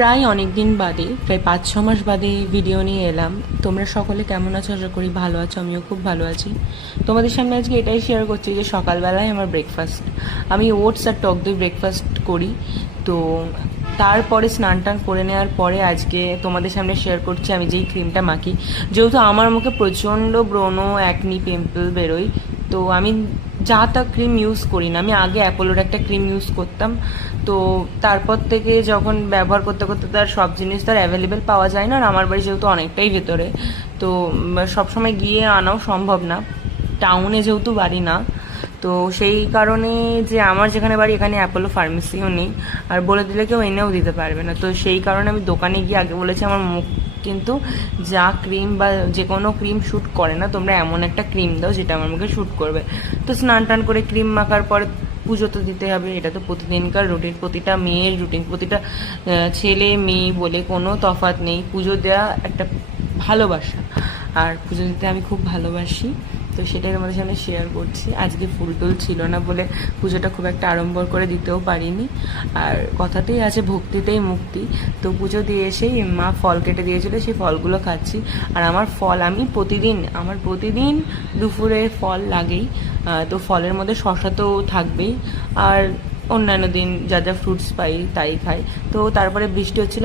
প্রায় অনেক দিন বাদে, প্রায় 5-6 মাস বাদে ভিডিও নিয়ে এলাম। তোমরা সকলে কেমন আছো? আশা করি ভালো আছো, আমিও খুব ভালো আছি। তোমাদের সামনে আজকে এটাই শেয়ার করছি যে সকালবেলায় আমার ব্রেকফাস্ট, আমি ওটস আর টক দই ব্রেকফাস্ট করি। তো তারপরে স্নান টান করে নেওয়ার পরে আজকে তোমাদের সামনে শেয়ার করছি আমি যেই ক্রিমটা মাখি। যেহেতু আমার মুখে প্রচণ্ড ব্রণ, অ্যাকনি, পিম্পল বেরোয়, তো আমি যা তা ক্রিম ইউজ করি না। আমি আগে অ্যাপোলোর একটা ক্রিম ইউজ করতাম, তো তারপর থেকে যখন ব্যবহার করতে করতে তার সব জিনিস তার অ্যাভেলেবেল পাওয়া যায় না, আর আমার বাড়ি যেহেতু অনেকটাই ভেতরে, তো সবসময় গিয়ে আনাও সম্ভব না, টাউনে যেহেতু বাড়ি না। তো সেই কারণে যে আমার যেখানে বাড়ি এখানে অ্যাপোলো ফার্মেসিও নেই, আর বলে দিলে কেউ এনেও দিতে পারবে না। তো সেই কারণে আমি দোকানে গিয়ে আগে বলেছি আমার মুখ কিন্তু যা ক্রিম বা যে কোনো ক্রিম শ্যুট করে না, তোমরা এমন একটা ক্রিম দাও যেটা আমার মুখে শ্যুট করবে। তো স্নান টান করে ক্রিম মাখার পর পুজো তো দিতে হবে, এটা তো প্রতিদিনকার রুটিন, প্রতিটা মেয়ের রুটিন, প্রতিটা ছেলে মেয়ে বলে কোনো তফাৎ নেই। পুজো দেওয়া একটা ভালোবাসা, আর পুজো দিতে আমি খুব ভালোবাসি। তো সেটাই তোমাদের সামনে শেয়ার করছি। আজকে ফুল টুল ছিল না বলে পুজোটা খুব একটা আড়ম্বর করে দিতেও পারিনি। আর কথাতেই আছে ভক্তিতেই মুক্তি। তো পুজো দিয়ে এসেই মা ফল কেটে দিয়েছিল, সেই ফলগুলো খাচ্ছি। আর আমার ফল আমি প্রতিদিন দুপুরে ফল লাগেই। তো ফলের মধ্যে শশা তো থাকবেই, আর অন্যান্য দিন যা যা ফ্রুটস পাই তাই খাই। তো তারপরে বৃষ্টি হচ্ছিল।